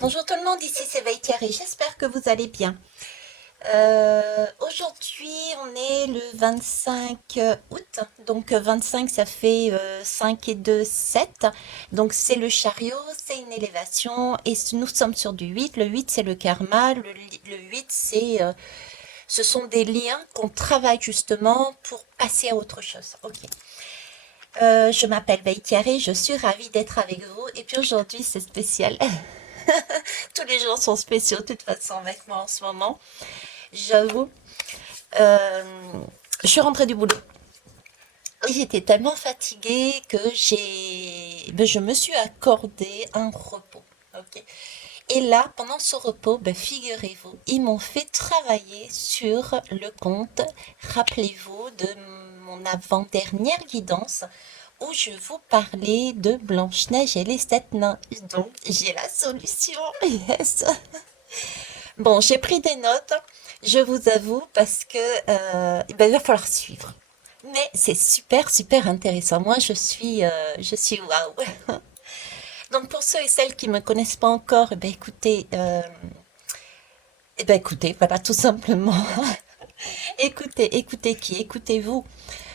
Bonjour tout le monde, ici c'est Vaïtiari, j'espère que vous allez bien. Aujourd'hui on est le 25 août, donc 25 ça fait 5 et 2, 7, donc c'est le chariot, c'est une élévation et nous sommes sur du 8. Le 8 c'est le karma, le 8 ce sont des liens qu'on travaille justement pour passer à autre chose. Ok. Je m'appelle Vaïtiari, je suis ravie d'être avec vous et puis aujourd'hui c'est spécial. Tous les jours sont spéciaux de toute façon avec moi en ce moment. J'avoue, euh, je suis rentrée du boulot. Et j'étais tellement fatiguée que je me suis accordé un repos. Ok. Et là, pendant ce repos, figurez-vous, ils m'ont fait travailler sur le compte. Rappelez-vous de mon avant-dernière guidance où je vous parlais de Blanche-Neige et les sept nains. Donc, j'ai la solution. Yes. Bon, j'ai pris des notes, je vous avoue, parce que il va falloir suivre. Mais c'est super, super intéressant. Moi, je suis waouh. Donc, pour ceux et celles qui me connaissent pas encore, écoutez, voilà, tout simplement. Écoutez qui? Écoutez-vous.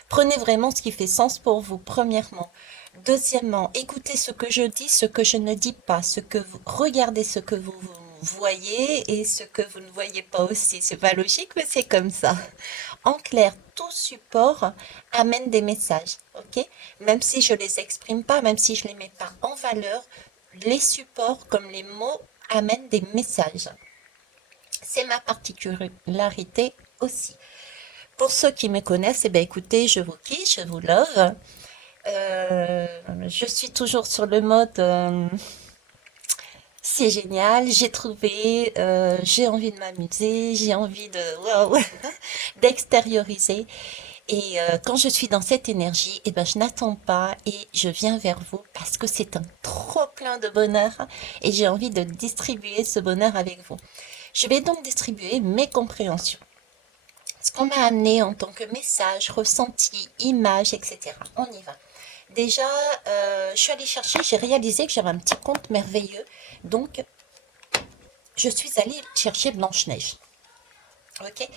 Prenez vraiment ce qui fait sens pour vous, premièrement. Deuxièmement, écoutez ce que je dis, ce que je ne dis pas, regardez ce que vous voyez et ce que vous ne voyez pas aussi. C'est pas logique, mais c'est comme ça. En clair, tout support amène des messages, ok? Même si je les exprime pas, même si je les mets pas en valeur, les supports comme les mots amènent des messages. C'est ma particularité aussi. Pour ceux qui me connaissent, écoutez, je vous kiffe, je vous love. Euh, je suis toujours sur le mode c'est génial, j'ai trouvé, j'ai envie de m'amuser, j'ai envie de waouh, d'extérioriser. Et quand je suis dans cette énergie, je n'attends pas et je viens vers vous parce que c'est un trop plein de bonheur et j'ai envie de distribuer ce bonheur avec vous. Je vais donc distribuer mes compréhensions, ce qu'on m'a amené en tant que message, ressenti, image, etc. On y va. Déjà, je suis allée chercher, j'ai réalisé que j'avais un petit conte merveilleux. Donc, je suis allée chercher Blanche-Neige. Ok.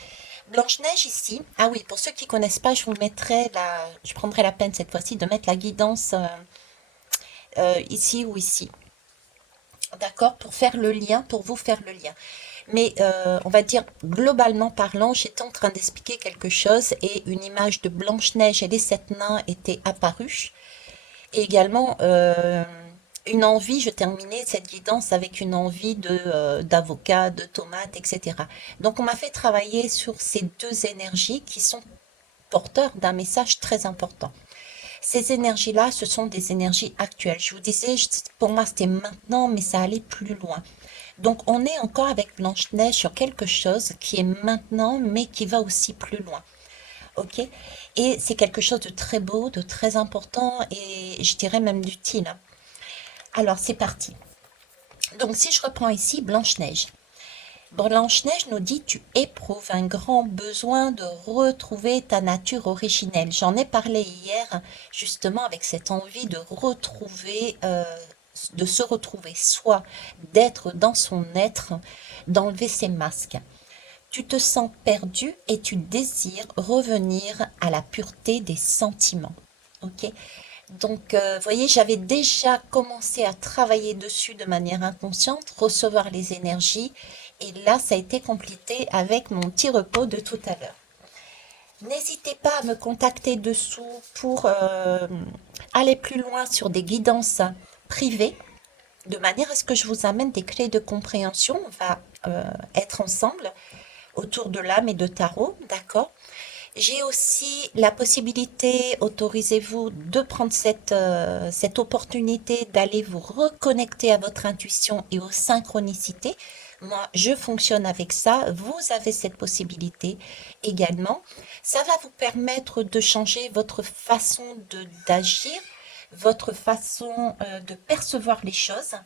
Blanche-Neige ici. Ah oui, pour ceux qui ne connaissent pas, je prendrai la peine cette fois-ci de mettre la guidance ici ou ici. D'accord, pour faire le lien, pour vous faire le lien. Mais on va dire globalement parlant, j'étais en train d'expliquer quelque chose et une image de Blanche-Neige et les sept nains était apparue. Et également, une envie, je terminais cette guidance avec une envie d'avocat, de tomates, etc. Donc, on m'a fait travailler sur ces deux énergies qui sont porteurs d'un message très important. Ces énergies-là, ce sont des énergies actuelles. Je vous disais, pour moi, c'était maintenant, mais ça allait plus loin. Donc, on est encore avec Blanche-Neige sur quelque chose qui est maintenant, mais qui va aussi plus loin. Ok? Et c'est quelque chose de très beau, de très important et je dirais même d'utile. Alors, c'est parti. Donc, si je reprends ici Blanche-Neige. Blanche-Neige nous dit tu éprouves un grand besoin de retrouver ta nature originelle. J'en ai parlé hier justement avec cette envie de retrouver, de se retrouver soi, d'être dans son être, d'enlever ses masques. Tu te sens perdu et tu désires revenir à la pureté des sentiments. Ok? Donc, vous voyez, j'avais déjà commencé à travailler dessus de manière inconsciente, recevoir les énergies, et là, ça a été complété avec mon petit repos de tout à l'heure. N'hésitez pas à me contacter dessous pour aller plus loin sur des guidances privées, de manière à ce que je vous amène des clés de compréhension. On va être ensemble autour de l'âme et de tarot, d'accord? J'ai aussi la possibilité, autorisez-vous de prendre cette opportunité d'aller vous reconnecter à votre intuition et aux synchronicités. Moi, je fonctionne avec ça. Vous avez cette possibilité également. Ça va vous permettre de changer votre façon d'agir, votre façon de percevoir les choses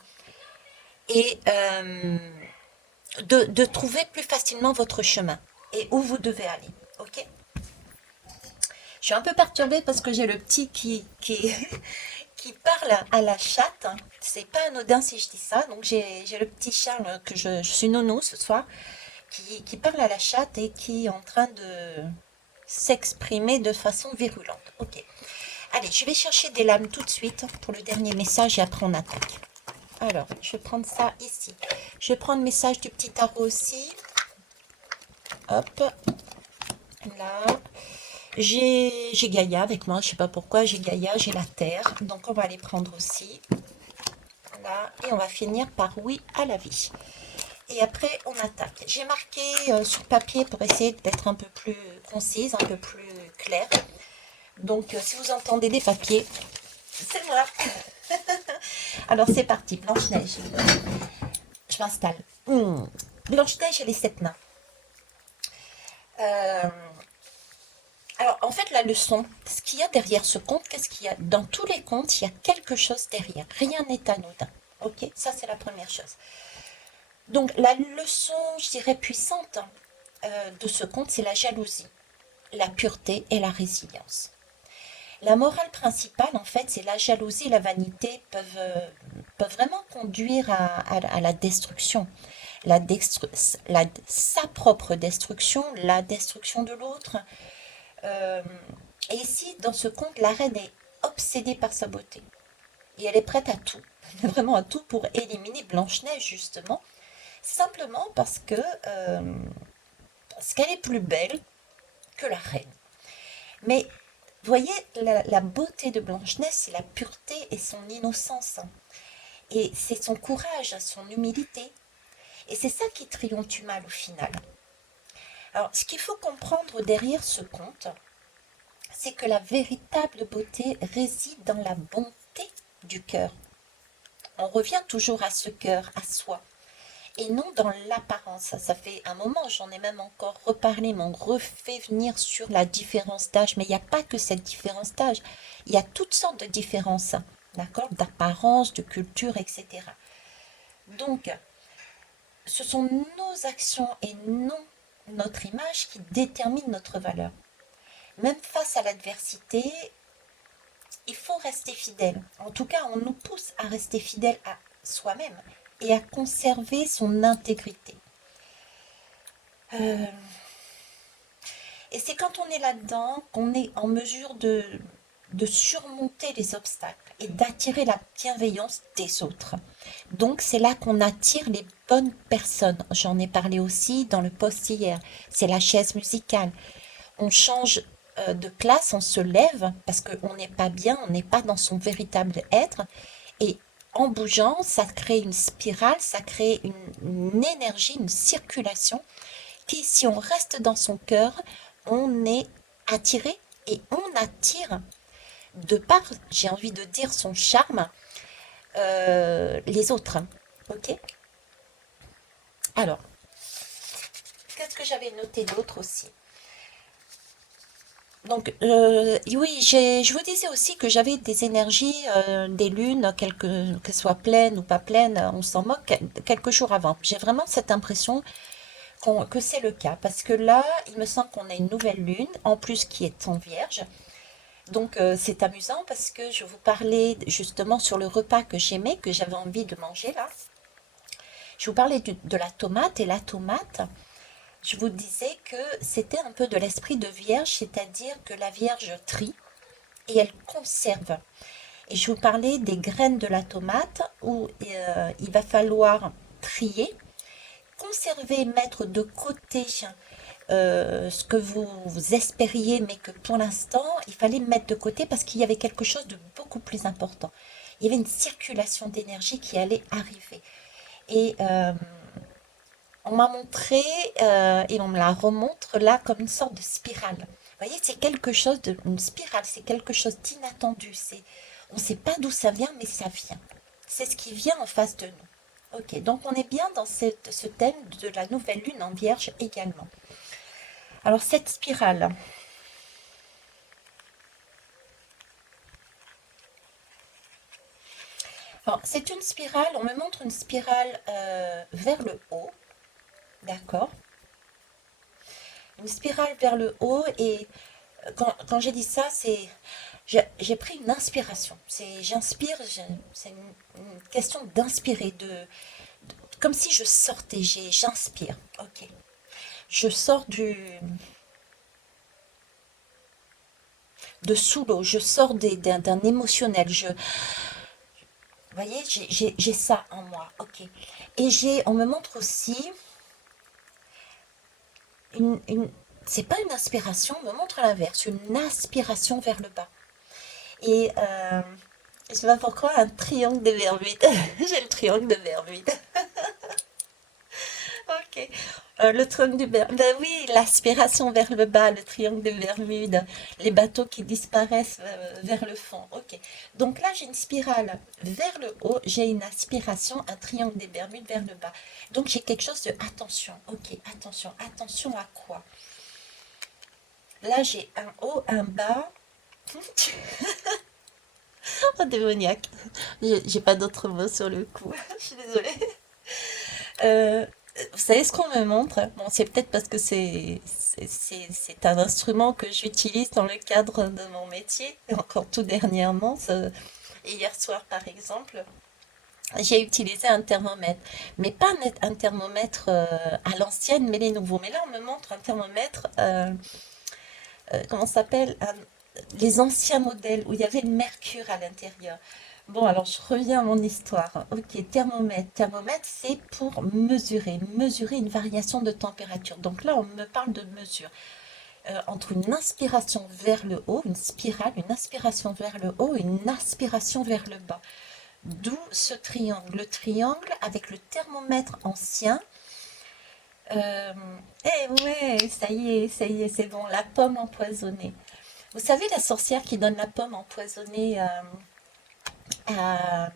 et de trouver plus facilement votre chemin et où vous devez aller. Ok? Je suis un peu perturbée parce que j'ai le petit qui qui parle à la chatte. C'est pas anodin si je dis ça. Donc j'ai le petit chat là, que je suis nounou ce soir, qui parle à la chatte et qui est en train de s'exprimer de façon virulente. Ok. Allez, je vais chercher des lames tout de suite pour le dernier message et après on attaque. Alors, je vais prendre ça ici. Je vais prendre le message du petit tarot aussi. Hop, là. J'ai Gaïa avec moi, je sais pas pourquoi, j'ai Gaïa, j'ai la Terre. Donc on va les prendre aussi. Là, et on va finir par oui à la vie. Et après, on attaque. J'ai marqué sur papier pour essayer d'être un peu plus concise, un peu plus claire. Donc, si vous entendez des papiers, c'est moi. Alors, c'est parti. Blanche-Neige. Je m'installe. Blanche-Neige et les 7 nains. Euh, alors, en fait, la leçon, ce qu'il y a derrière ce conte, qu'est-ce qu'il y a? Dans tous les contes, il y a quelque chose derrière. Rien n'est anodin. Ok, ça, c'est la première chose. Donc, la leçon, je dirais, puissante de ce conte, c'est la jalousie, la pureté et la résilience. La morale principale, en fait, c'est la jalousie et la vanité peuvent vraiment conduire à la destruction. Sa propre destruction, la destruction de l'autre. Euh, et ici, dans ce conte, la reine est obsédée par sa beauté. Et elle est prête à tout, vraiment à tout pour éliminer Blanche-Neige, justement, simplement parce qu'elle est plus belle que la reine. Mais vous voyez, la beauté de Blanche-Neige, c'est la pureté et son innocence. Et c'est son courage, son humilité. Et c'est ça qui triomphe du mal au final. Alors, ce qu'il faut comprendre derrière ce conte, c'est que la véritable beauté réside dans la bonté du cœur. On revient toujours à ce cœur, à soi, et non dans l'apparence. Ça fait un moment, j'en ai même encore reparlé, mais on refait venir sur la différence d'âge. Mais il n'y a pas que cette différence d'âge, il y a toutes sortes de différences, d'accord, d'apparence, de culture, etc. Donc, ce sont nos actions et non notre image qui déterminent notre valeur. Même face à l'adversité, il faut rester fidèle. En tout cas, on nous pousse à rester fidèle à soi-même et à conserver son intégrité. Euh, et c'est quand on est là-dedans qu'on est en mesure de surmonter les obstacles et d'attirer la bienveillance des autres. Donc c'est là qu'on attire les bonnes personnes. J'en ai parlé aussi dans le post hier. C'est la chaise musicale. On change de place, on se lève parce qu'on n'est pas bien, on n'est pas dans son véritable être. Et en bougeant, ça crée une spirale, ça crée une énergie, une circulation qui, si on reste dans son cœur, on est attiré et on attire, de par, j'ai envie de dire, son charme, les autres. Ok. Alors, qu'est-ce que j'avais noté d'autre aussi? Donc, oui, je vous disais aussi que j'avais des énergies, des lunes, qu'elles soient pleines ou pas pleines, on s'en moque, quelques jours avant. J'ai vraiment cette impression que c'est le cas, parce que là, il me semble qu'on a une nouvelle lune, en plus qui est en vierge. Donc, c'est amusant parce que je vous parlais justement sur le repas que j'aimais, que j'avais envie de manger là. Je vous parlais de la tomate, et la tomate, je vous disais que c'était un peu de l'esprit de Vierge, c'est-à-dire que la Vierge trie et elle conserve. Et je vous parlais des graines de la tomate où il va falloir trier, conserver, mettre de côté ce que vous espériez, mais que pour l'instant, il fallait mettre de côté parce qu'il y avait quelque chose de beaucoup plus important. Il y avait une circulation d'énergie qui allait arriver. Et on m'a montré, et on me la remontre là comme une sorte de spirale. Vous voyez, c'est quelque chose une spirale, c'est quelque chose d'inattendu. On ne sait pas d'où ça vient, mais ça vient. C'est ce qui vient en face de nous. Ok, donc on est bien dans ce thème de la nouvelle lune en vierge également. Alors cette spirale, c'est une spirale, on me montre une spirale vers le haut, d'accord? Une spirale vers le haut et Quand j'ai dit ça, c'est j'ai pris une inspiration. J'inspire, c'est une question d'inspirer, comme si je sortais, j'inspire. Ok. Je sors de sous l'eau, je sors d'un émotionnel. Vous voyez, j'ai ça en moi. Ok. Et on me montre aussi une c'est pas une inspiration, on me montre l'inverse, une aspiration vers le bas. Et je sais pas pourquoi, un triangle de Bermude. J'ai le triangle de Bermude. Ok. Le triangle de Bermude. Ben oui, l'aspiration vers le bas, le triangle de Bermude. Les bateaux qui disparaissent vers le fond. Ok. Donc là, j'ai une spirale vers le haut. J'ai une aspiration, un triangle des Bermudes vers le bas. Donc j'ai quelque chose de attention. Ok, attention. Attention à quoi? Là, j'ai un haut, un bas. Oh, démoniaque. J'ai pas d'autres mots sur le coup. Je suis désolée. Euh, Vous savez ce qu'on me montre? Bon, c'est peut-être parce que c'est un instrument que j'utilise dans le cadre de mon métier, et encore tout dernièrement, hier soir par exemple, j'ai utilisé un thermomètre, mais pas un thermomètre à l'ancienne, mais les nouveaux. Mais là, on me montre un thermomètre, comment ça s'appelle? Les anciens modèles où il y avait le mercure à l'intérieur. Bon, alors je reviens à mon histoire. Ok, thermomètre. Thermomètre, c'est pour mesurer une variation de température. Donc là, on me parle de mesure. Entre une inspiration vers le haut, une spirale, une inspiration vers le haut, une aspiration vers le bas. D'où ce triangle. Le triangle avec le thermomètre ancien. Euh, ouais, ça y est, c'est bon. La pomme empoisonnée. Vous savez, la sorcière qui donne la pomme empoisonnée à,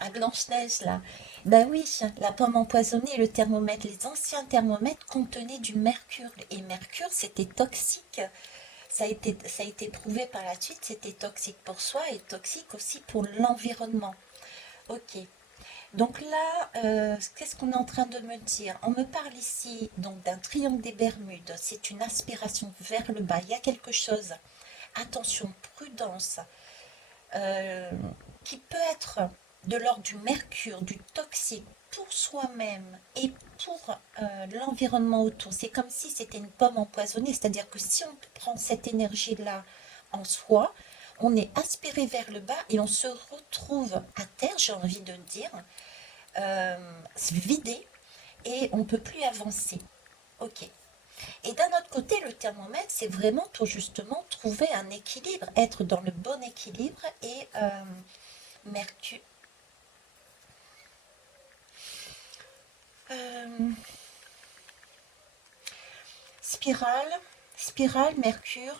à Blanche-Neige, là. Ben oui, la pomme empoisonnée et le thermomètre. Les anciens thermomètres contenaient du mercure. Et mercure, c'était toxique. Ça a été prouvé par la suite, c'était toxique pour soi et toxique aussi pour l'environnement. Ok. Donc là, qu'est-ce qu'on est en train de me dire? On me parle ici donc d'un triangle des Bermudes. C'est une aspiration vers le bas. Il y a quelque chose. Attention, prudence. euh, qui peut être de l'ordre du mercure, du toxique pour soi-même et pour l'environnement autour. C'est comme si c'était une pomme empoisonnée, c'est-à-dire que si on prend cette énergie-là en soi, on est aspiré vers le bas et on se retrouve à terre, j'ai envie de dire, vidé et on ne peut plus avancer. Ok. Et d'un autre côté, le thermomètre, c'est vraiment pour justement trouver un équilibre, être dans le bon équilibre et Mercure. euh, spirale, Mercure,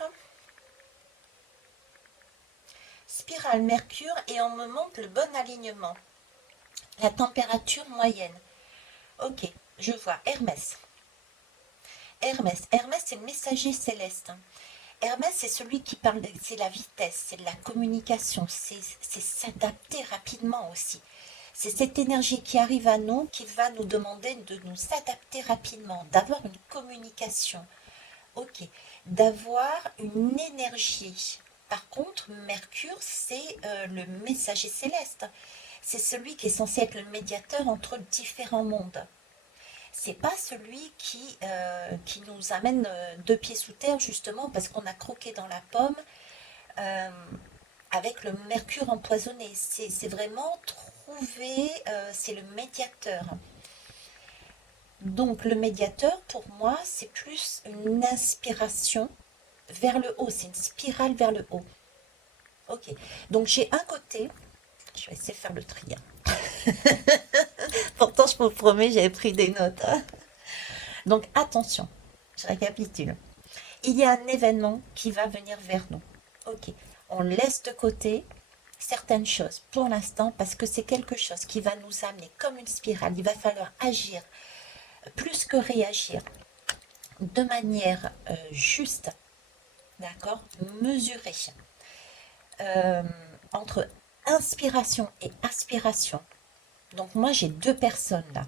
et on me montre le bon alignement, la température moyenne. Ok, je vois Hermès. Hermès, c'est le messager céleste. Hermès, c'est celui qui parle, c'est la vitesse, c'est de la communication, c'est s'adapter rapidement aussi. C'est cette énergie qui arrive à nous, qui va nous demander de nous adapter rapidement, d'avoir une communication. Ok, d'avoir une énergie. Par contre, Mercure, c'est le messager céleste. C'est celui qui est censé être le médiateur entre différents mondes. C'est pas celui qui nous amène deux pieds sous terre, justement, parce qu'on a croqué dans la pomme euh, avec le mercure empoisonné. C'est vraiment trouver, c'est le médiateur. Donc le médiateur, pour moi, c'est plus une inspiration vers le haut, c'est une spirale vers le haut. Ok, donc j'ai un côté, je vais essayer de faire le tri, hein. Pourtant, je vous promets, j'avais pris des notes, hein. Donc attention, je récapitule. Il y a un événement qui va venir vers nous. Ok, on laisse de côté certaines choses pour l'instant parce que c'est quelque chose qui va nous amener comme une spirale. Il va falloir agir plus que réagir de manière juste, d'accord, mesurée, euh, entre inspiration et aspiration. Donc moi j'ai deux personnes là,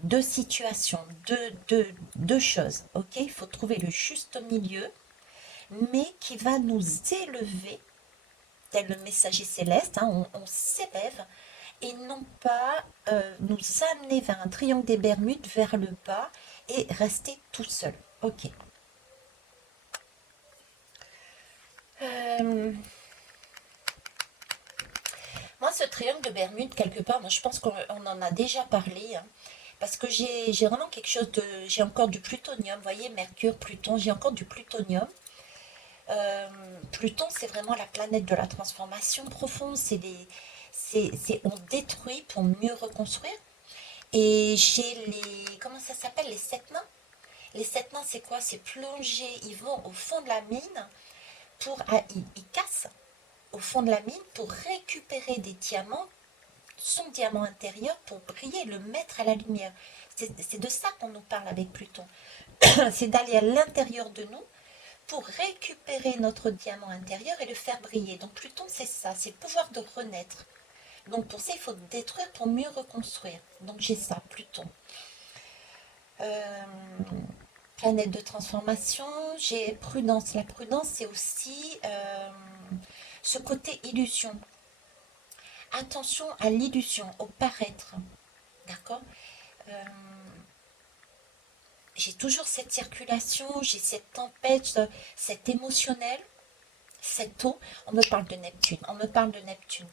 deux situations, deux choses, ok. Il faut trouver le juste milieu, mais qui va nous élever, tel le messager céleste, hein, on s'élève, et non pas nous amener vers un triangle des Bermudes, vers le bas, et rester tout seul. Ok. Euh, Moi, ce triangle de Bermude, quelque part, moi, je pense qu'on en a déjà parlé, hein, parce que j'ai vraiment quelque chose de... J'ai encore du plutonium, vous voyez, Mercure, Pluton, j'ai encore du plutonium. Euh, Pluton, c'est vraiment la planète de la transformation profonde, on détruit pour mieux reconstruire. Et j'ai les... Comment ça s'appelle? Les sept nains. Les sept nains, c'est quoi? C'est plonger, ils vont au fond de la mine, ils cassent au fond de la mine pour récupérer des diamants, son diamant intérieur pour briller, le mettre à la lumière. C'est de ça qu'on nous parle avec Pluton. C'est d'aller à l'intérieur de nous pour récupérer notre diamant intérieur et le faire briller. Donc Pluton, c'est ça, c'est le pouvoir de renaître. Donc pour ça, il faut détruire pour mieux reconstruire. Donc j'ai ça, Pluton. Euh, Planète de transformation, j'ai prudence. La prudence, c'est aussi ce côté illusion. Attention à l'illusion, au paraître. D'accord. euh, J'ai toujours cette circulation, j'ai cette tempête, cet émotionnel, cette eau. On me parle de Neptune, on me parle de Neptune.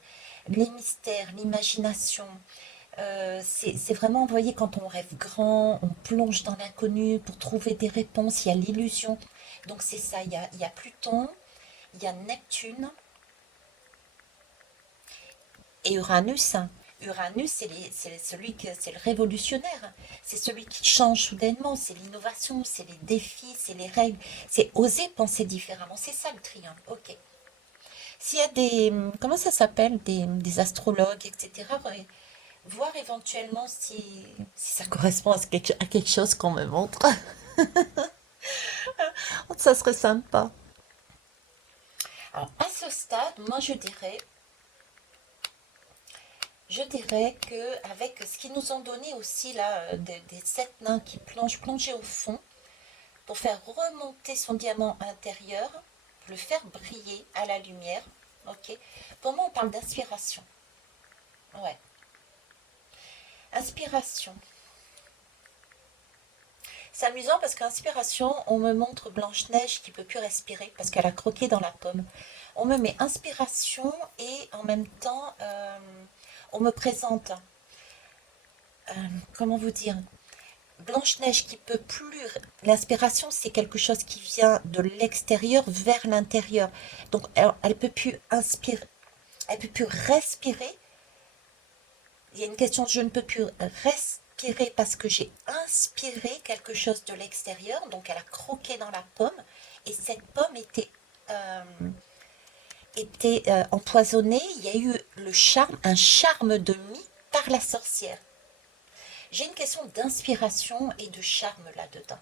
Les mystères, l'imagination, c'est vraiment, vous voyez, quand on rêve grand, on plonge dans l'inconnu pour trouver des réponses, il y a l'illusion. Donc c'est ça, il y a Pluton, il y a Neptune et Uranus. Uranus, c'est le révolutionnaire, c'est celui qui change soudainement, c'est l'innovation, c'est les défis, c'est les règles, c'est oser penser différemment, c'est ça le triangle, ok. S'il y a des, comment ça s'appelle, des astrologues, etc., voir éventuellement si ça correspond à quelque chose qu'on me montre. Ça serait sympa. Alors, à ce stade, moi, je dirais que avec ce qu'ils nous ont donné aussi là, des sept nains qui plongés au fond, pour faire remonter son diamant intérieur, le faire briller à la lumière, ok. Pour moi, on parle d'inspiration. Ouais, inspiration. C'est amusant parce qu'inspiration, on me montre Blanche-Neige qui peut plus respirer parce qu'elle a croqué dans la pomme. On me met inspiration et en même temps, on me présente, euh, comment vous dire, Blanche-Neige qui peut plus. L'inspiration, c'est quelque chose qui vient de l'extérieur vers l'intérieur. Donc, elle peut plus inspirer, elle peut plus respirer. Il y a une question, je ne peux plus respirer parce que j'ai inspiré quelque chose de l'extérieur. Donc, elle a croqué dans la pomme et cette pomme était empoisonnée. Il y a eu un charme de mie par la sorcière. J'ai une question d'inspiration et de charme là-dedans.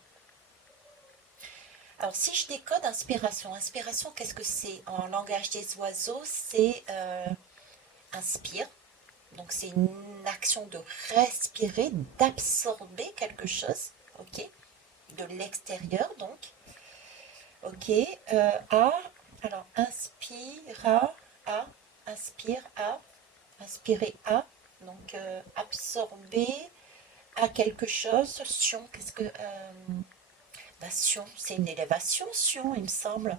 Alors, si je décode inspiration, qu'est-ce que c'est? En langage des oiseaux, c'est inspire. Donc, c'est une action de respirer, d'absorber quelque chose, ok? De l'extérieur, donc. Ok. A, alors, inspire, A, inspirer, A. Donc, absorber à quelque chose. Sion, qu'est-ce que... bah, sion, c'est une élévation, sion, il me semble.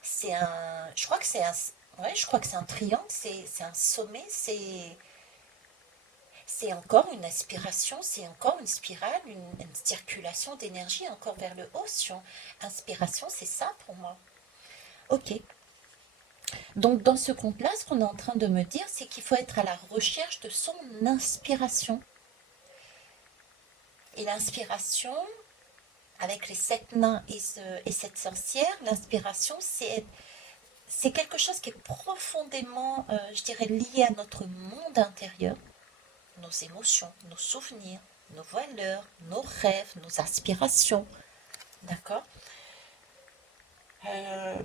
C'est un... Je crois que c'est un... Ouais, je crois que c'est un triangle, c'est un sommet, c'est encore une aspiration, c'est encore une spirale, une circulation d'énergie encore vers le haut. Sion, inspiration, c'est ça pour moi. Ok. Donc dans ce compte-là, ce qu'on est en train de me dire, c'est qu'il faut être à la recherche de son inspiration. Et l'inspiration, avec les sept nains et cette sorcière, l'inspiration, c'est quelque chose qui est profondément, je dirais, lié à notre monde intérieur, nos émotions, nos souvenirs, nos valeurs, nos rêves, nos aspirations. D'accord. Euh,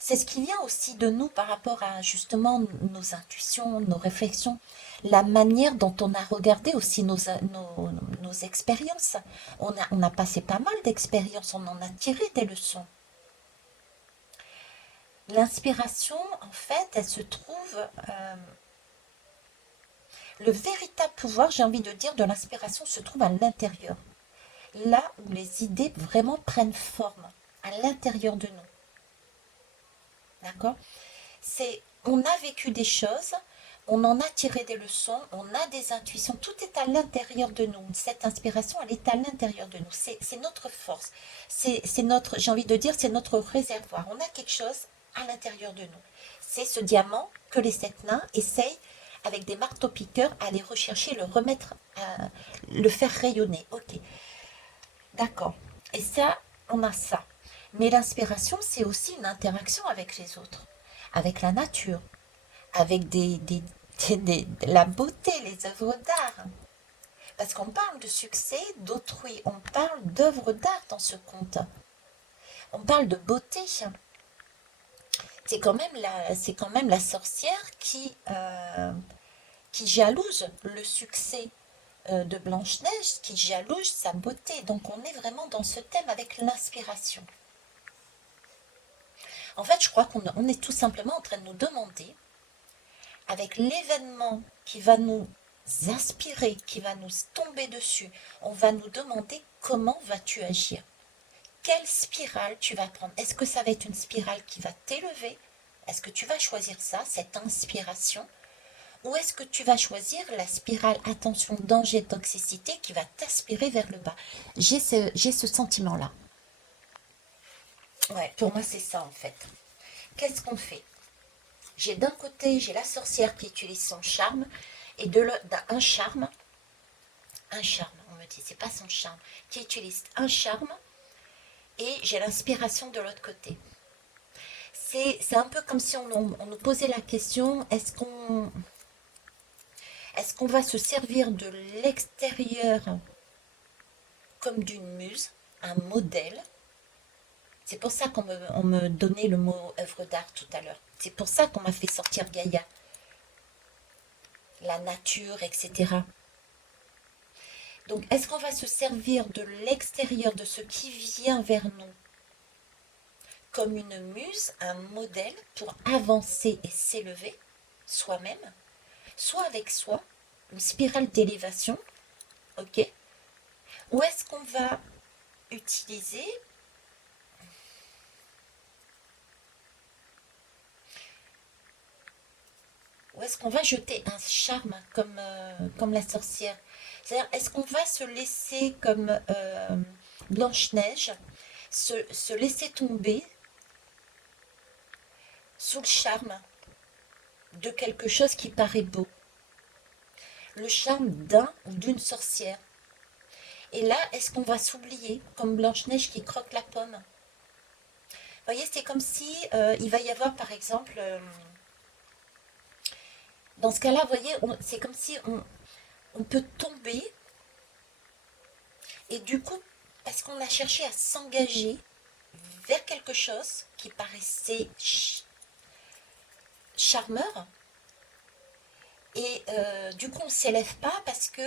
C'est ce qui vient aussi de nous par rapport à justement nos intuitions, nos réflexions, la manière dont on a regardé aussi nos nos expériences. On a passé pas mal d'expériences, on en a tiré des leçons. L'inspiration, en fait, elle se trouve... le véritable pouvoir, j'ai envie de dire, de l'inspiration se trouve à l'intérieur. Là où les idées vraiment prennent forme, à l'intérieur de nous. D'accord? On a vécu des choses, on en a tiré des leçons, on a des intuitions, tout est à l'intérieur de nous. Cette inspiration, elle est à l'intérieur de nous. C'est notre force. C'est notre, j'ai envie de dire, c'est notre réservoir. On a quelque chose à l'intérieur de nous. C'est ce diamant que les 7 nains essayent, avec des marteaux-piqueurs, à aller rechercher, le remettre, le faire rayonner. Ok, d'accord. Et ça, on a ça. Mais l'inspiration, c'est aussi une interaction avec les autres, avec la nature, avec la beauté, les œuvres d'art. Parce qu'on parle de succès d'autrui, on parle d'œuvres d'art dans ce conte. On parle de beauté. C'est quand même la sorcière qui jalouse le succès de Blanche-Neige, qui jalouse sa beauté. Donc on est vraiment dans ce thème avec l'inspiration. En fait, je crois qu'on est tout simplement en train de nous demander, avec l'événement qui va nous aspirer, qui va nous tomber dessus, on va nous demander comment vas-tu agir. Quelle spirale tu vas prendre? Est-ce que ça va être une spirale qui va t'élever? Est-ce que tu vas choisir ça, cette inspiration? Ou est-ce que tu vas choisir la spirale attention, danger, toxicité qui va t'aspirer vers le bas? J'ai ce sentiment-là. Ouais, pour moi, c'est ça en fait. Qu'est-ce qu'on fait? D'un côté, j'ai la sorcière qui utilise son charme, et de l'autre, un charme, on me dit, c'est pas son charme, qui utilise un charme, et j'ai l'inspiration de l'autre côté. C'est un peu comme si on nous posait la question, est-ce qu'on va se servir de l'extérieur comme d'une muse, un modèle? C'est pour ça on me donnait le mot œuvre d'art tout à l'heure. C'est pour ça qu'on m'a fait sortir Gaïa, la nature, etc. Donc, est-ce qu'on va se servir de l'extérieur, de ce qui vient vers nous, comme une muse, un modèle pour avancer et s'élever soi-même, soit avec soi, une spirale d'élévation, ok? Ou est-ce qu'on va utiliser ou est-ce qu'on va jeter un charme comme la sorcière? C'est-à-dire, est-ce qu'on va se laisser comme Blanche-Neige, se laisser tomber sous le charme de quelque chose qui paraît beau? Le charme d'un ou d'une sorcière. Et là, est-ce qu'on va s'oublier, comme Blanche-Neige qui croque la pomme? Vous voyez, c'est comme si il va y avoir, par exemple, dans ce cas-là, vous voyez, c'est comme si on peut tomber, et du coup, parce qu'on a cherché à s'engager vers quelque chose qui paraissait charmeur, et du coup, on ne s'élève pas parce que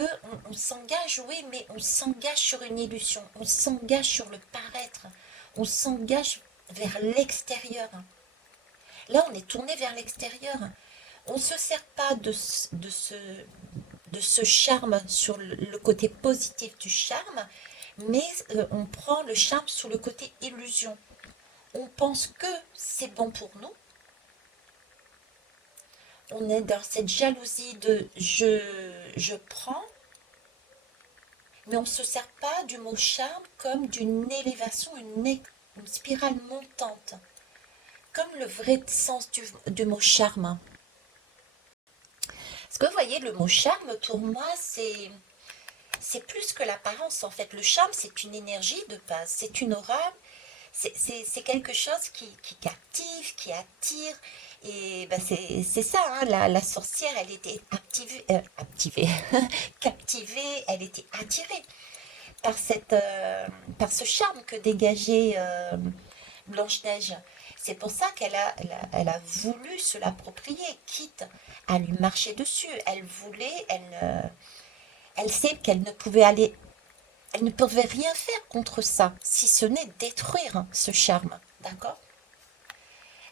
on s'engage, oui, mais on s'engage sur une illusion, on s'engage sur le paraître, on s'engage vers l'extérieur. Là, on est tourné vers l'extérieur. On ne se sert pas de ce charme sur le côté positif du charme, mais on prend le charme sur le côté illusion. On pense que c'est bon pour nous. On est dans cette jalousie de je prends, mais on ne se sert pas du mot charme comme d'une élévation, une spirale montante, comme le vrai sens du mot charme. Parce que vous voyez, le mot charme, pour moi, c'est plus que l'apparence. En fait, le charme, c'est une énergie de base, c'est une aura, c'est quelque chose qui captive, qui attire. Et ben c'est ça, hein, la sorcière, elle était captivée, elle était attirée par ce charme que dégageait Blanche-Neige. C'est pour ça elle a voulu se l'approprier, quitte à lui marcher dessus. Elle sait qu'elle ne pouvait aller Elle ne pouvait rien faire contre ça, si ce n'est détruire ce charme, d'accord?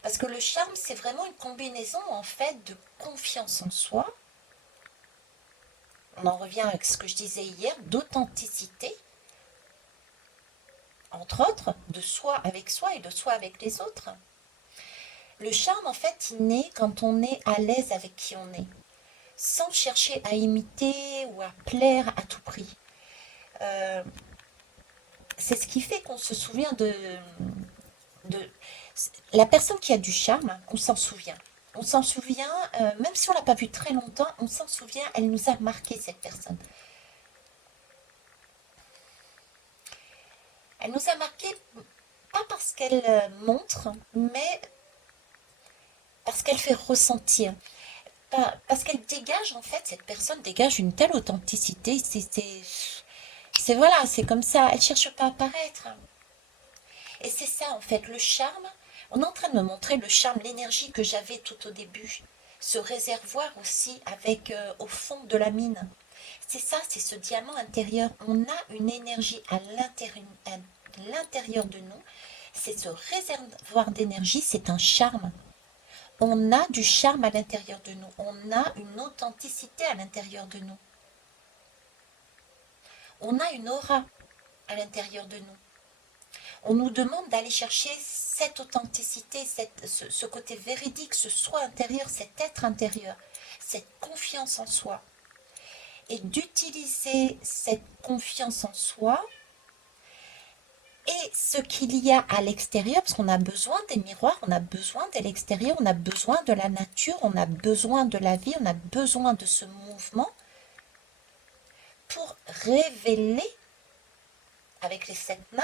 Parce que le charme, c'est vraiment une combinaison en fait de confiance en soi, on en revient avec ce que je disais hier, d'authenticité, entre autres, de soi et de soi avec les autres. Le charme, en fait, il naît quand on est à l'aise avec qui on est, sans chercher à imiter ou à plaire à tout prix. Euh, c'est ce qui fait qu'on se souvient de la personne qui a du charme, on s'en souvient. On s'en souvient, même si on l'a pas vue très longtemps, on s'en souvient, elle nous a marqué cette personne. Elle nous a marqué pas parce qu'elle montre, mais parce qu'elle fait ressentir. Parce qu'elle dégage, en fait, cette personne dégage une telle authenticité. C'est voilà, c'est comme ça. Elle cherche pas à paraître. Et c'est ça, en fait, le charme. On est en train de me montrer le charme, l'énergie que j'avais tout au début. Ce réservoir aussi avec au fond de la mine. C'est ça, c'est ce diamant intérieur. On a une énergie à l'intérieur de nous. C'est ce réservoir d'énergie, c'est un charme. On a du charme à l'intérieur de nous. On a une authenticité à l'intérieur de nous. On a une aura à l'intérieur de nous. On nous demande d'aller chercher cette authenticité, ce côté véridique, ce soi intérieur, cet être intérieur, cette confiance en soi. Et d'utiliser cette confiance en soi et ce qu'il y a à l'extérieur, parce qu'on a besoin des miroirs, on a besoin de l'extérieur, on a besoin de la nature, on a besoin de la vie, on a besoin de ce mouvement pour révéler avec les 7 mains.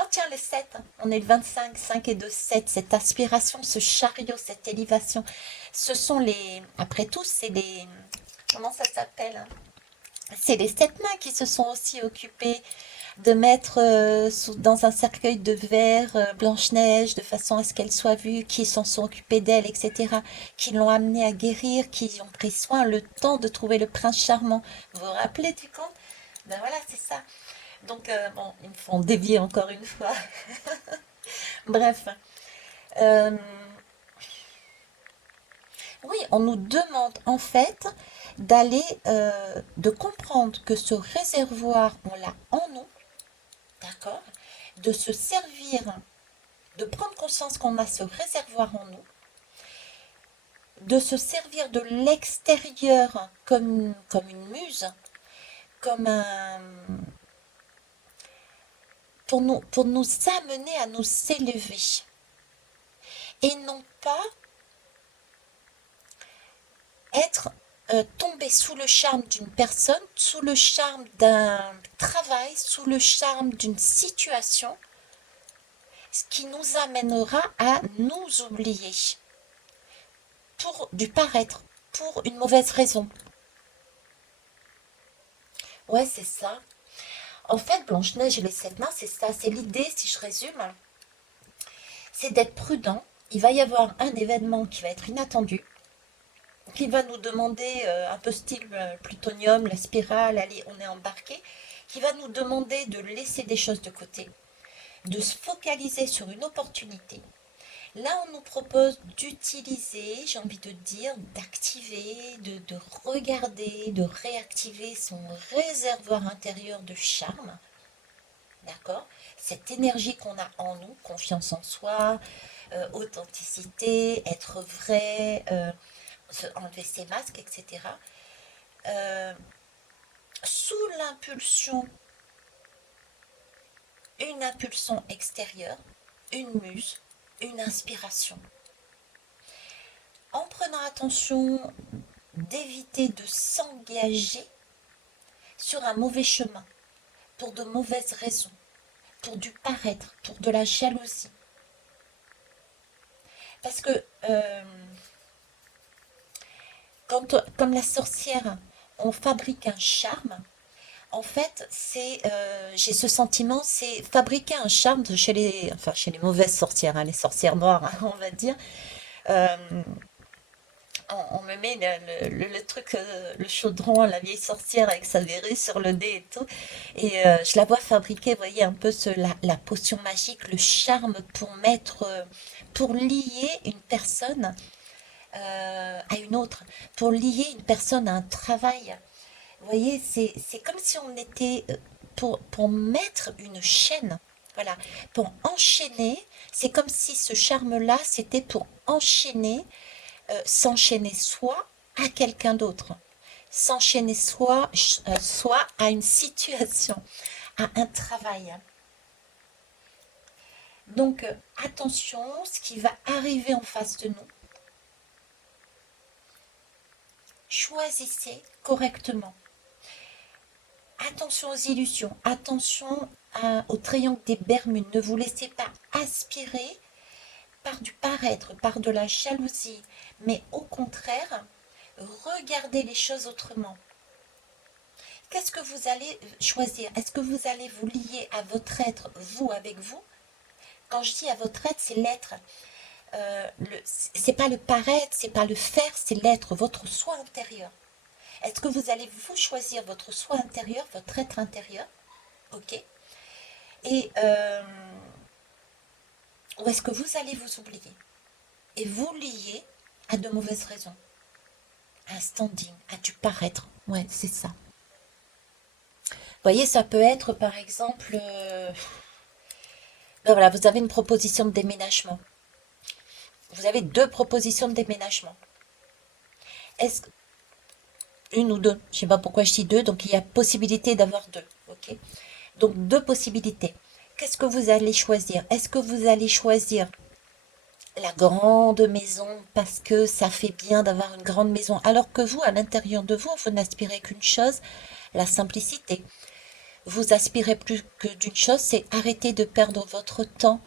Oh tiens, les 7, on est le 25, 5 et 2, 7, cette aspiration, ce chariot, cette élévation. Ce sont les, après tout, c'est les, comment ça s'appelle? C'est les 7 mains qui se sont aussi occupées de mettre dans un cercueil de verre Blanche-Neige de façon à ce qu'elle soit vue, qui s'en sont occupés d'elle, etc., qui l'ont amenée à guérir, qui ont pris soin, le temps de trouver le prince charmant. Vous vous rappelez du conte? Ben voilà, c'est ça. Donc, bon, ils me font dévier encore une fois. Bref. Euh, oui, on nous demande en fait d'aller, de comprendre que ce réservoir, on l'a en nous, d'accord? De se servir, de prendre conscience qu'on a ce réservoir en nous, de se servir de l'extérieur comme une muse, comme un, pour nous amener à nous élever. Et non pas être tombé sous le charme d'une personne, sous le charme d'un travail, sous le charme d'une situation, ce qui nous amènera à nous oublier pour du paraître, pour une mauvaise raison. Ouais, c'est ça. En fait, Blanche-Neige et les 7 mains, c'est ça, c'est l'idée, si je résume, c'est d'être prudent. Il va y avoir un événement qui va être inattendu, qui va nous demander, un peu style plutonium, la spirale, allez, on est embarqué, qui va nous demander de laisser des choses de côté, de se focaliser sur une opportunité. Là, on nous propose d'utiliser, j'ai envie de dire, d'activer, de regarder, de réactiver son réservoir intérieur de charme, d'accord? Cette énergie qu'on a en nous, confiance en soi, authenticité, être vrai, enlever ses masques, etc. Euh, Sous l'impulsion, une impulsion extérieure, une muse, une inspiration. En prenant attention d'éviter de s'engager sur un mauvais chemin, pour de mauvaises raisons, pour du paraître, pour de la jalousie. Parce que, comme la sorcière, on fabrique un charme, en fait, j'ai ce sentiment, c'est fabriquer un charme chez les mauvaises sorcières, hein, les sorcières noires, hein, on va dire. Euh, on me met le truc, le chaudron, la vieille sorcière avec sa verrue sur le nez et tout. Et je la vois fabriquer, vous voyez, un peu la potion magique, le charme pour mettre, pour lier une personne à une autre, pour lier une personne à un travail. Vous voyez, c'est comme si on était, pour mettre une chaîne, voilà, pour enchaîner, c'est comme si ce charme-là, c'était pour enchaîner, s'enchaîner soit à quelqu'un d'autre, s'enchaîner soit à une situation, à un travail. Donc, attention, ce qui va arriver en face de nous, choisissez correctement. Attention aux illusions, attention au triangle des Bermudes. Ne vous laissez pas aspirer par du paraître, par de la jalousie, mais au contraire, regardez les choses autrement. Qu'est-ce que vous allez choisir? Est-ce que vous allez vous lier à votre être, vous avec vous? Quand je dis à votre être, c'est l'être. C'est pas le paraître, c'est pas le faire, c'est l'être, votre soi intérieur. Est-ce que vous allez vous choisir votre soi intérieur, votre être intérieur? Ok. Et ou est-ce que vous allez vous oublier et vous lier à de mauvaises raisons, à un standing, à du paraître? Ouais, c'est ça. Vous voyez, ça peut être par exemple, ben voilà, vous avez une proposition de déménagement. Vous avez deux propositions de déménagement. Est-ce une ou deux? Je sais pas pourquoi je dis deux, donc il y a possibilité d'avoir deux. Ok. Donc deux possibilités. Qu'est-ce que vous allez choisir? Est-ce que vous allez choisir la grande maison parce que ça fait bien d'avoir une grande maison, alors que vous, à l'intérieur de vous, vous n'aspirez qu'une chose, la simplicité. Vous aspirez plus que d'une chose, c'est arrêter de perdre votre temps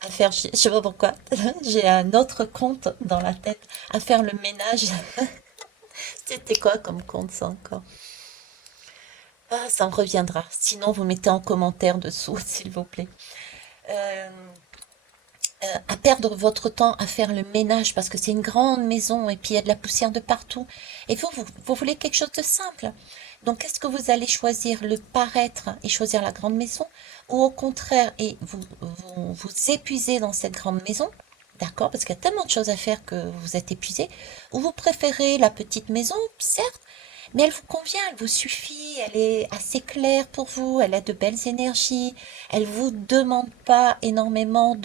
à faire, je sais pas pourquoi, j'ai un autre compte dans la tête, à faire le ménage. C'était quoi comme compte ça encore? Ah, ça en reviendra. Sinon, vous mettez en commentaire dessous, s'il vous plaît. Euh, à perdre votre temps à faire le ménage parce que c'est une grande maison et puis il y a de la poussière de partout. Et vous voulez quelque chose de simple. Donc, est-ce que vous allez choisir le paraître et choisir la grande maison ou au contraire, et vous épuisez dans cette grande maison, d'accord, parce qu'il y a tellement de choses à faire que vous êtes épuisé, ou vous préférez la petite maison, certes, mais elle vous convient, elle vous suffit, elle est assez claire pour vous, elle a de belles énergies, elle vous demande pas énormément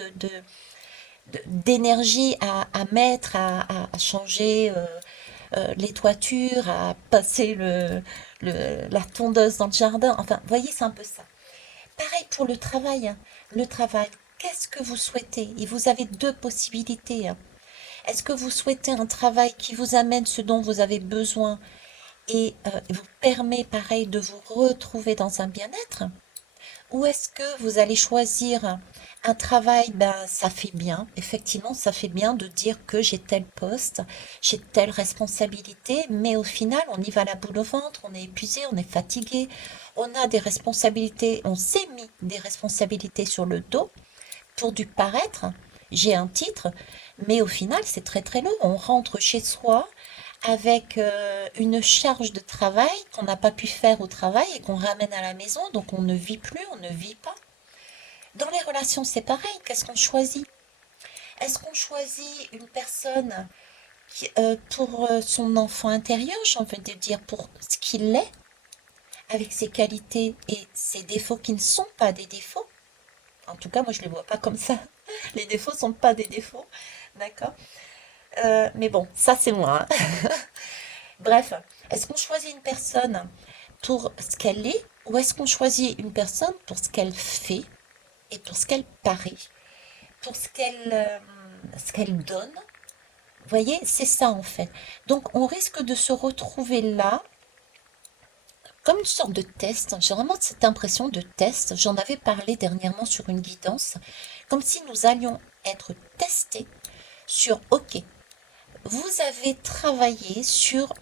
d'énergie à mettre, à changer les toitures, à passer la tondeuse dans le jardin. Enfin, vous voyez, c'est un peu ça. Pareil pour le travail, hein. Le travail, qu'est-ce que vous souhaitez? Et vous avez deux possibilités, hein. Est-ce que vous souhaitez un travail qui vous amène ce dont vous avez besoin et vous permet, pareil, de vous retrouver dans un bien-être? Ou est-ce que vous allez choisir un travail, ben ça fait bien, effectivement, ça fait bien de dire que j'ai tel poste, j'ai telle responsabilité, mais au final, on y va la boule au ventre, on est épuisé, on est fatigué, on a des responsabilités, on s'est mis des responsabilités sur le dos pour du paraître. J'ai un titre, mais au final, c'est très très long. On rentre chez soi avec une charge de travail qu'on n'a pas pu faire au travail et qu'on ramène à la maison, donc on ne vit plus, on ne vit pas. Dans les relations, c'est pareil. Qu'est-ce qu'on choisit? Est-ce qu'on choisit une personne pour son enfant intérieur, j'ai envie de dire pour ce qu'il est, avec ses qualités et ses défauts qui ne sont pas des défauts? En tout cas, moi, je ne les vois pas comme ça. Les défauts ne sont pas des défauts, d'accord? Mais bon, ça, c'est moi, hein. Bref, est-ce qu'on choisit une personne pour ce qu'elle est ou est-ce qu'on choisit une personne pour ce qu'elle fait et pour ce qu'elle paraît, pour ce qu'elle donne? Vous voyez, c'est ça en fait. Donc on risque de se retrouver là comme une sorte de test. J'ai vraiment cette impression de test. J'en avais parlé dernièrement sur une guidance, comme si nous allions être testés sur, ok, vous avez travaillé sur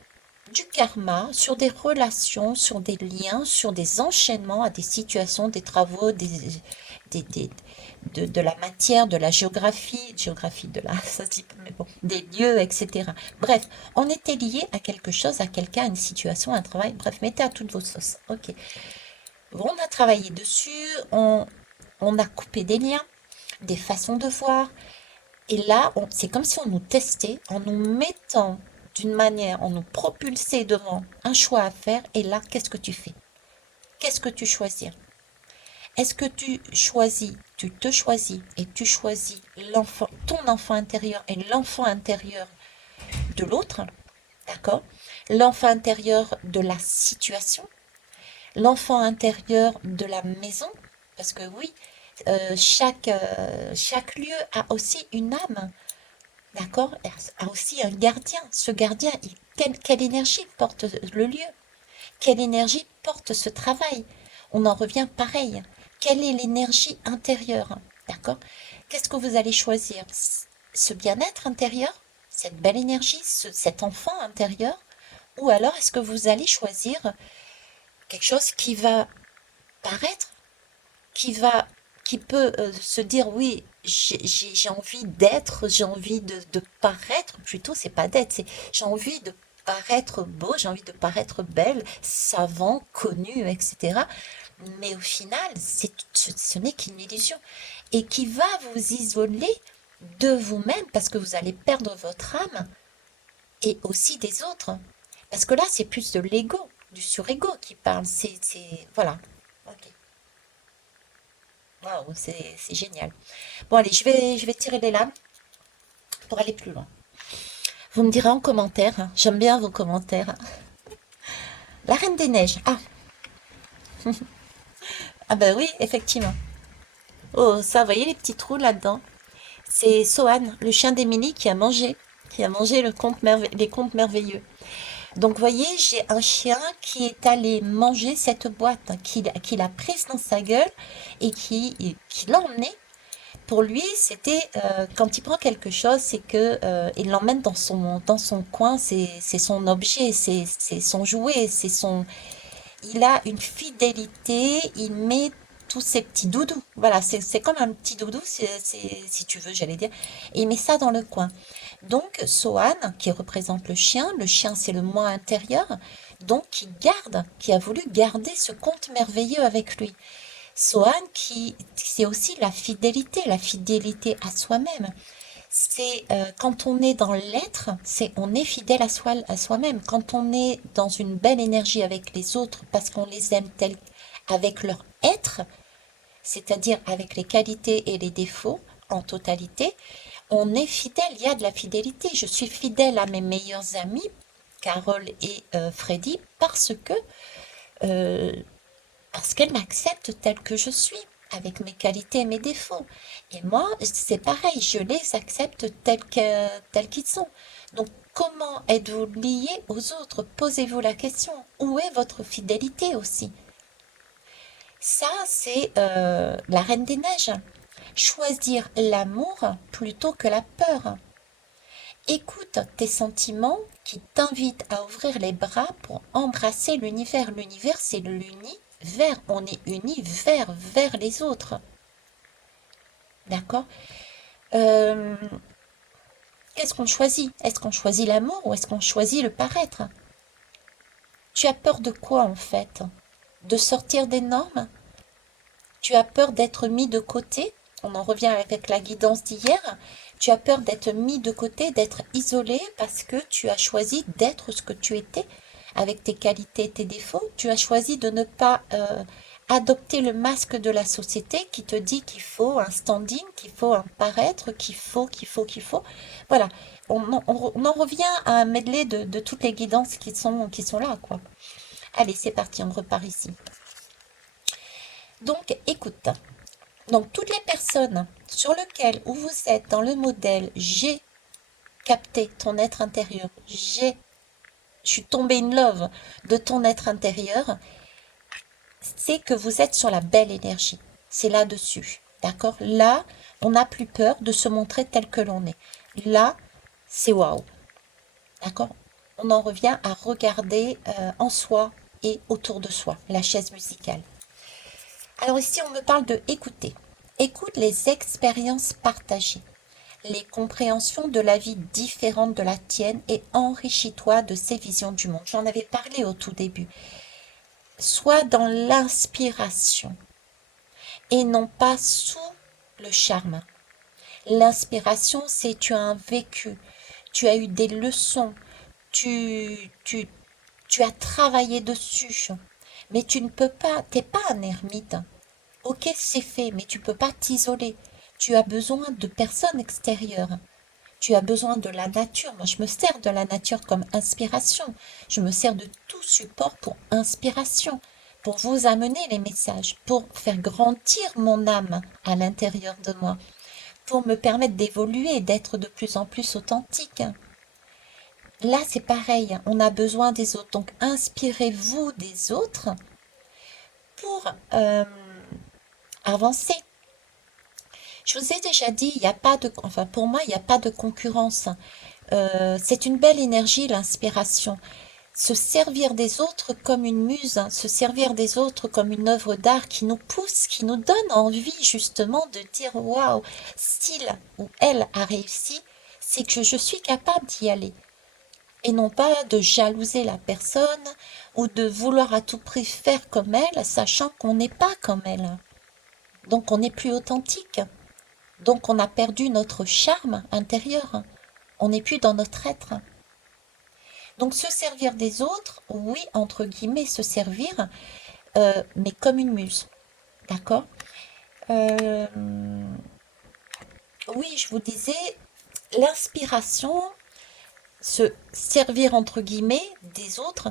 du karma, sur des relations, sur des liens, sur des enchaînements à des situations, des travaux, de la matière, de la géographie de la, ça se dit, mais bon, des lieux, etc. Bref, on était lié à quelque chose, à quelqu'un, à une situation, à un travail. Bref, mettez à toutes vos sauces. Ok. Bon, on a travaillé dessus, on a coupé des liens, des façons de voir. Et là, c'est comme si on nous testait en nous mettant d'une manière, on nous propulsait devant un choix à faire. Et là, qu'est-ce que tu fais? Qu'est-ce que tu choisis? Est-ce que tu te choisis et tu choisis l'enfant, ton enfant intérieur et l'enfant intérieur de l'autre, d'accord? L'enfant intérieur de la situation, l'enfant intérieur de la maison, parce que oui, chaque lieu a aussi une âme, d'accord? A aussi un gardien. Ce gardien, quelle énergie porte le lieu? Quelle énergie porte ce travail? On en revient pareil. Quelle est l'énergie intérieure? D'accord? Qu'est-ce que vous allez choisir? Ce bien-être intérieur? Cette belle énergie? Cet enfant intérieur? Ou alors est-ce que vous allez choisir quelque chose qui va paraître, qui peut se dire oui, j'ai envie d'être, j'ai envie de paraître, plutôt c'est pas d'être, c'est j'ai envie de paraître beau, j'ai envie de paraître belle, savant, connu, etc. Mais au final, ce n'est qu'une illusion et qui va vous isoler de vous-même parce que vous allez perdre votre âme et aussi des autres. Parce que là, c'est plus de l'ego, du surego qui parle. Voilà. Ok. Waouh, c'est génial. Bon, allez, je vais tirer les lames pour aller plus loin. Vous me direz en commentaire, hein, j'aime bien vos commentaires. La Reine des Neiges. Ah, ah ben oui, effectivement. Oh, ça, vous voyez les petits trous là-dedans? C'est Sohan, le chien d'Émilie, qui a mangé les contes merveilleux. Donc, vous voyez, j'ai un chien qui est allé manger cette boîte, hein, qu'il a prise dans sa gueule et qui l'a emmené. Pour lui, c'était quand il prend quelque chose, c'est que il l'emmène dans son coin, c'est son objet, c'est son jouet, il a une fidélité, il met tous ses petits doudous. Voilà, c'est comme un petit doudou, si tu veux, j'allais dire. Et il met ça dans le coin. Donc, Sohan, qui représente le chien c'est le moi intérieur, donc qui a voulu garder ce conte merveilleux avec lui. Sohan, c'est aussi la fidélité à soi-même. C'est quand on est dans l'être, on est fidèle à soi-même. Quand on est dans une belle énergie avec les autres, parce qu'on les aime tels avec leur être, c'est-à-dire avec les qualités et les défauts en totalité, on est fidèle. Il y a de la fidélité. Je suis fidèle à mes meilleurs amis, Carole et Freddy, euh, parce qu'elles m'acceptent telle que je suis, avec mes qualités et mes défauts. Et moi, c'est pareil, je les accepte tels qu'ils sont. Donc, comment êtes-vous lié aux autres? Posez-vous la question. Où est votre fidélité aussi? Ça, c'est la Reine des Neiges. Choisir l'amour plutôt que la peur. Écoute tes sentiments qui t'invitent à ouvrir les bras pour embrasser l'univers. L'univers, c'est l'univers. On est unis vers les autres. D'accord? Euh, Qu'est-ce qu'on choisit? Est-ce qu'on choisit l'amour ou est-ce qu'on choisit le paraître? Tu as peur de quoi en fait? De sortir des normes? Tu as peur d'être mis de côté? On en revient avec la guidance d'hier. Tu as peur d'être mis de côté, d'être isolé parce que tu as choisi d'être ce que tu étais avec tes qualités et tes défauts. Tu as choisi de ne pas adopter le masque de la société qui te dit qu'il faut un standing, qu'il faut un paraître, qu'il faut. Voilà, on en revient à un medley de toutes les guidances qui sont là, quoi. Allez, c'est parti, on repart ici. Donc, écoute. Donc, toutes les personnes sur lesquelles où vous êtes dans le modèle, j'ai capté ton être intérieur, je suis tombée in love de ton être intérieur, c'est que vous êtes sur la belle énergie. C'est là-dessus. D'accord? Là, on n'a plus peur de se montrer tel que l'on est. Là, c'est waouh. D'accord? On en revient à regarder en soi et autour de soi, la chaise musicale. Alors ici, on me parle de écouter. Écoute les expériences partagées, les compréhensions de la vie différentes de la tienne et enrichis-toi de ces visions du monde. J'en avais parlé au tout début. Sois dans l'inspiration et non pas sous le charme. L'inspiration, c'est tu as un vécu, tu as eu des leçons, tu, tu, tu as travaillé dessus, mais tu ne peux pas, t'es pas un ermite. Ok, c'est fait, mais tu peux pas t'isoler. Tu as besoin de personnes extérieures. Tu as besoin de la nature. Moi, je me sers de la nature comme inspiration. Je me sers de tout support pour inspiration, pour vous amener les messages, pour faire grandir mon âme à l'intérieur de moi, pour me permettre d'évoluer et d'être de plus en plus authentique. Là, c'est pareil, on a besoin des autres. Donc, inspirez-vous des autres pour avancer. Je vous ai déjà dit, il n'y a pas de, enfin pour moi, il n'y a pas de concurrence. C'est une belle énergie, l'inspiration. Se servir des autres comme une muse, hein, se servir des autres comme une œuvre d'art qui nous pousse, qui nous donne envie justement de dire waouh, s'il ou elle a réussi, c'est que je suis capable d'y aller. Et non pas de jalouser la personne ou de vouloir à tout prix faire comme elle, sachant qu'on n'est pas comme elle. Donc on n'est plus authentique. Donc on a perdu notre charme intérieur. On n'est plus dans notre être. Donc se servir des autres, oui, entre guillemets, se servir, mais comme une muse. D'accord. Euh, Oui, je vous disais, l'inspiration, se servir entre guillemets des autres,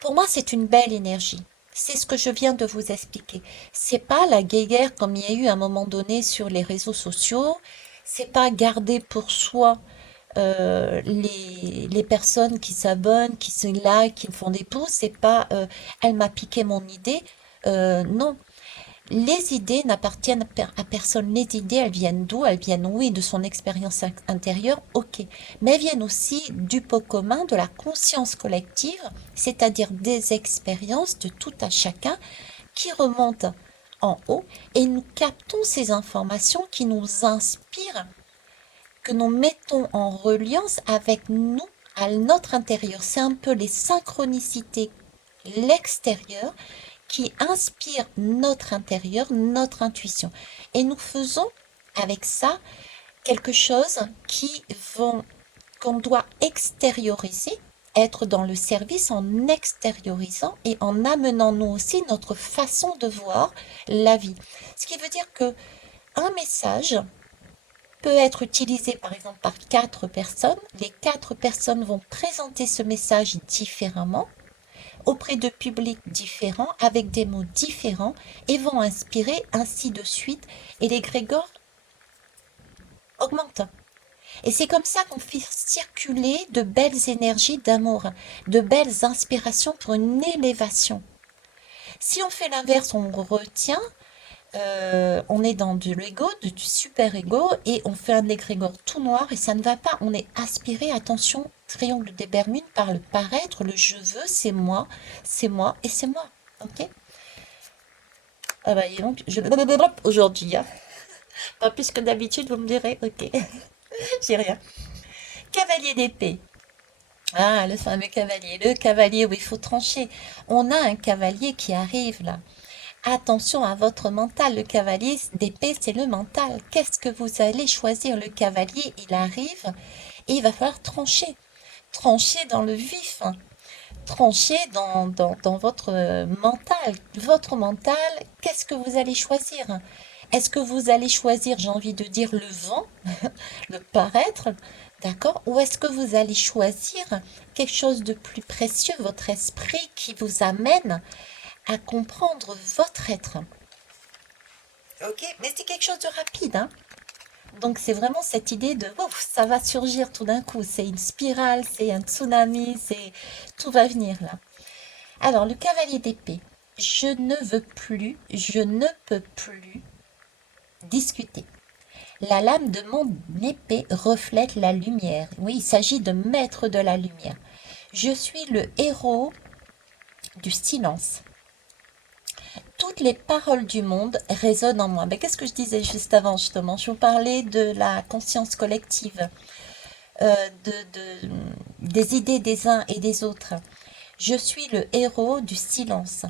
pour moi, c'est une belle énergie. C'est ce que je viens de vous expliquer. C'est pas la guéguerre comme il y a eu à un moment donné sur les réseaux sociaux. C'est pas garder pour soi les personnes qui s'abonnent, qui se like, qui me font des pouces. C'est pas elle m'a piqué mon idée. Non, les idées n'appartiennent à personne. Les idées, elles viennent d'où? Elles viennent, oui, de son expérience intérieure, ok. Mais elles viennent aussi du pot commun, de la conscience collective, c'est-à-dire des expériences de tout à chacun qui remontent en haut et nous captons ces informations qui nous inspirent, que nous mettons en reliance avec nous à notre intérieur. C'est un peu les synchronicités, l'extérieur qui inspire notre intérieur, notre intuition. Et nous faisons avec ça quelque chose qu'on doit extérioriser, être dans le service en extériorisant et en amenant nous aussi notre façon de voir la vie. Ce qui veut dire que un message peut être utilisé par exemple par 4 personnes. Les 4 personnes vont présenter ce message différemment auprès de publics différents, avec des mots différents, et vont inspirer ainsi de suite, et l'égrégore augmente. Et c'est comme ça qu'on fait circuler de belles énergies d'amour, de belles inspirations pour une élévation. Si on fait l'inverse, on retient, on est dans de l'ego, du super ego, et on fait un égrégore tout noir, et ça ne va pas. On est aspiré, attention, triangle des Bermudes, par le paraître, le je veux, c'est moi, et c'est moi. Ok. Ah bah, et donc, je aujourd'hui, hein. Pas plus que d'habitude, vous me direz, ok, j'ai rien. Cavalier d'épée. Ah, le cavalier où il faut trancher. On a un cavalier qui arrive là. Attention à votre mental, le cavalier d'épée, c'est le mental. Qu'est-ce que vous allez choisir? Le cavalier, il arrive et il va falloir trancher. Trancher dans le vif, hein. Trancher dans votre mental. Votre mental, qu'est-ce que vous allez choisir? Est-ce que vous allez choisir, j'ai envie de dire, le vent, le paraître, d'accord? Ou est-ce que vous allez choisir quelque chose de plus précieux, votre esprit qui vous amène à comprendre votre être? Ok, mais c'est quelque chose de rapide, hein? Donc c'est vraiment cette idée de ouf, ça va surgir tout d'un coup. C'est une spirale, c'est un tsunami, c'est tout va venir là. Alors le cavalier d'épée, je ne peux plus discuter. La lame de mon épée reflète la lumière. Oui, il s'agit de mettre de la lumière. Je suis le héros du silence. toutes les paroles du monde résonnent en moi. Mais qu'est-ce que je disais juste avant, justement? Je vous parlais de la conscience collective, des idées des uns et des autres. Je suis le héros du silence.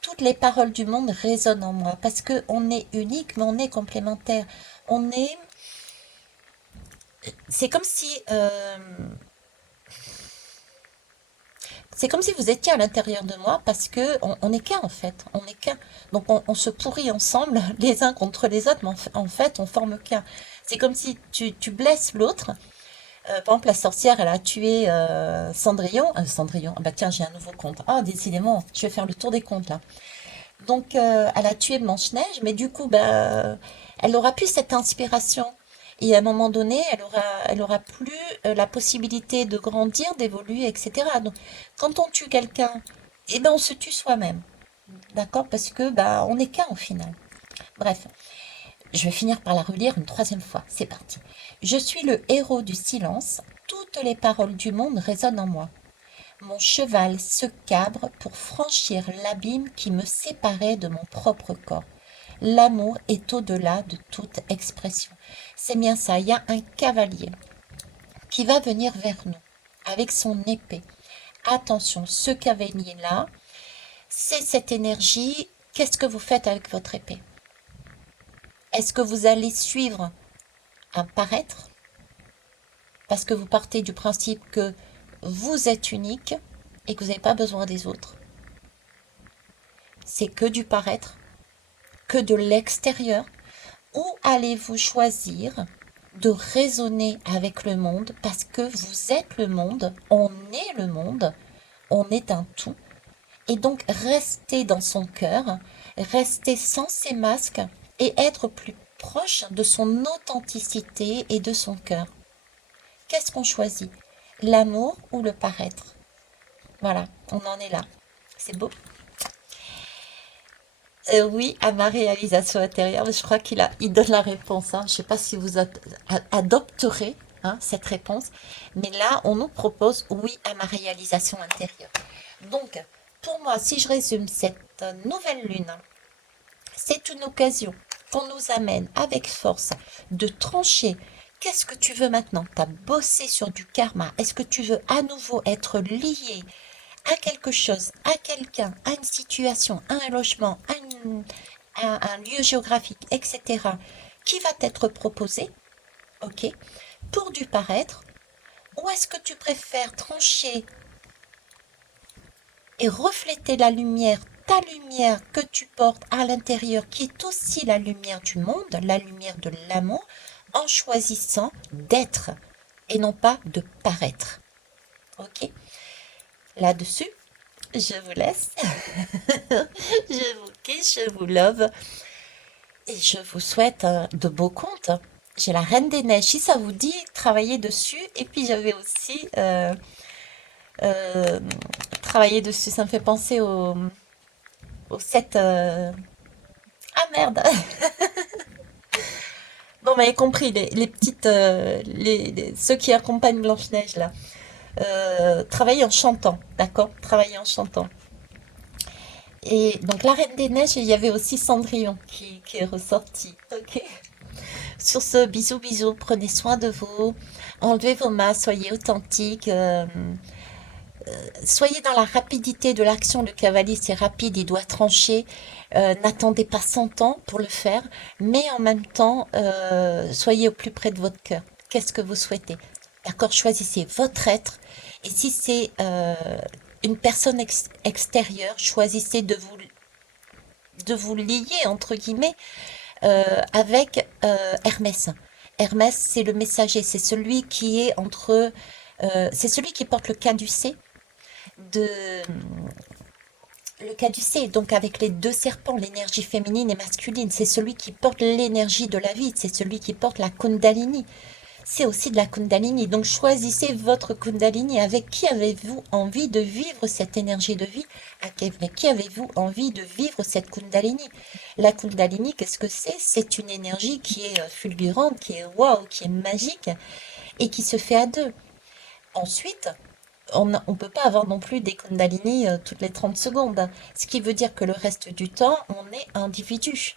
Toutes les paroles du monde résonnent en moi parce qu'on est unique, mais on est complémentaire. On est... C'est comme si... c'est comme si vous étiez à l'intérieur de moi parce que on est qu'un en fait, on est qu'un. Donc on se pourrit ensemble les uns contre les autres, mais en fait on forme qu'un. C'est comme si tu blesses l'autre. Par exemple, la sorcière, elle a tué Cendrillon. Cendrillon, ah bah tiens, j'ai un nouveau conte. Ah, décidément, je vais faire le tour des contes là. Donc, elle a tué Blanche-Neige, mais du coup, ben, elle aura plus cette inspiration. Et à un moment donné, elle aura plus la possibilité de grandir, d'évoluer, etc. Donc, quand on tue quelqu'un, eh ben, on se tue soi-même. D'accord? Parce que, ben, on n'est qu'un au final. Bref, je vais finir par la relire une troisième fois. C'est parti. Je suis le héros du silence. Toutes les paroles du monde résonnent en moi. Mon cheval se cabre pour franchir l'abîme qui me séparait de mon propre corps. L'amour est au-delà de toute expression. C'est bien ça, il y a un cavalier qui va venir vers nous avec son épée. Attention, ce cavalier-là, c'est cette énergie. Qu'est-ce que vous faites avec votre épée? Est-ce que vous allez suivre un paraître parce que vous partez du principe que vous êtes unique et que vous n'avez pas besoin des autres? C'est que du paraître, que de l'extérieur, ou allez-vous choisir de raisonner avec le monde parce que vous êtes le monde, on est un tout, et donc rester dans son cœur, rester sans ses masques et être plus proche de son authenticité et de son cœur. Qu'est-ce qu'on choisit? L'amour ou le paraître? Voilà, on en est là. C'est beau. Oui, à ma réalisation intérieure, je crois il donne la réponse, hein. Je ne sais pas si vous adopterez, hein, cette réponse, mais là, on nous propose oui à ma réalisation intérieure. Donc, pour moi, si je résume cette nouvelle lune, c'est une occasion qu'on nous amène avec force de trancher. Qu'est-ce que tu veux maintenant? Tu as bossé sur du karma. Est-ce que tu veux à nouveau être lié à quelque chose, à quelqu'un, à une situation, à un logement, à un lieu géographique, etc., qui va t'être proposé, ok, pour du paraître, ou est-ce que tu préfères trancher et refléter la lumière, ta lumière que tu portes à l'intérieur, qui est aussi la lumière du monde, la lumière de l'amour, en choisissant d'être et non pas de paraître, ok? Là-dessus, je vous laisse. Je vous kiss, je vous love. Et je vous souhaite de beaux contes. J'ai la Reine des Neiges, si ça vous dit, travailler dessus. Et puis j'avais aussi euh, travaillé dessus. Ça me fait penser au set. Ah merde! Bon, vous m'avez compris, les petites. Ceux qui accompagnent Blanche-Neige là. Travailler en chantant, d'accord? Travailler en chantant. Et donc la Reine des Neiges, il y avait aussi Cendrillon qui est ressorti. Ok. Sur ce, bisous, bisous, prenez soin de vous, enlevez vos masques, soyez authentiques, soyez dans la rapidité de l'action. Le cavalier, c'est rapide, il doit trancher. N'attendez pas 100 ans pour le faire, mais en même temps, soyez au plus près de votre cœur. Qu'est-ce que vous souhaitez? D'accord, choisissez votre être. Et si c'est une personne extérieure, choisissez de vous lier, entre guillemets, avec Hermès. Hermès, c'est le messager, c'est celui qui est entre, c'est celui qui porte le caducée de, le caducée, donc avec les deux serpents, l'énergie féminine et masculine. C'est celui qui porte l'énergie de la vie, c'est celui qui porte la Kundalini. C'est aussi de la Kundalini. Donc choisissez votre Kundalini. Avec qui avez-vous envie de vivre cette énergie de vie? Avec qui avez-vous envie de vivre cette Kundalini? La Kundalini, qu'est-ce que c'est? C'est une énergie qui est fulgurante, qui est waouh, qui est magique et qui se fait à deux. Ensuite, on peut pas avoir non plus des Kundalini toutes les 30 secondes. Ce qui veut dire que le reste du temps, on est individu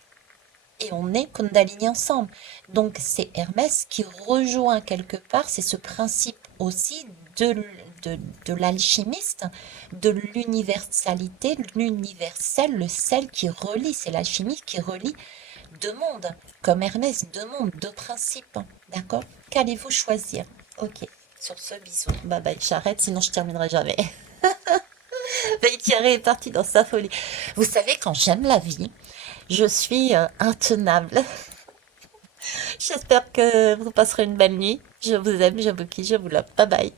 et on est Kundalini ensemble. Donc c'est Hermès qui rejoint quelque part, c'est ce principe aussi de l'alchimiste, de l'universalité, l'universel, le sel qui relie, c'est l'alchimie qui relie deux mondes, comme Hermès, deux mondes, deux principes, d'accord? Qu'allez-vous choisir? Ok, sur ce, bisou. Bye bye, j'arrête, sinon je terminerai jamais. Thierry est parti dans sa folie. Vous savez, quand j'aime la vie, je suis intenable. J'espère que vous passerez une belle nuit. Je vous aime, je vous kiffe, je vous love. Bye bye.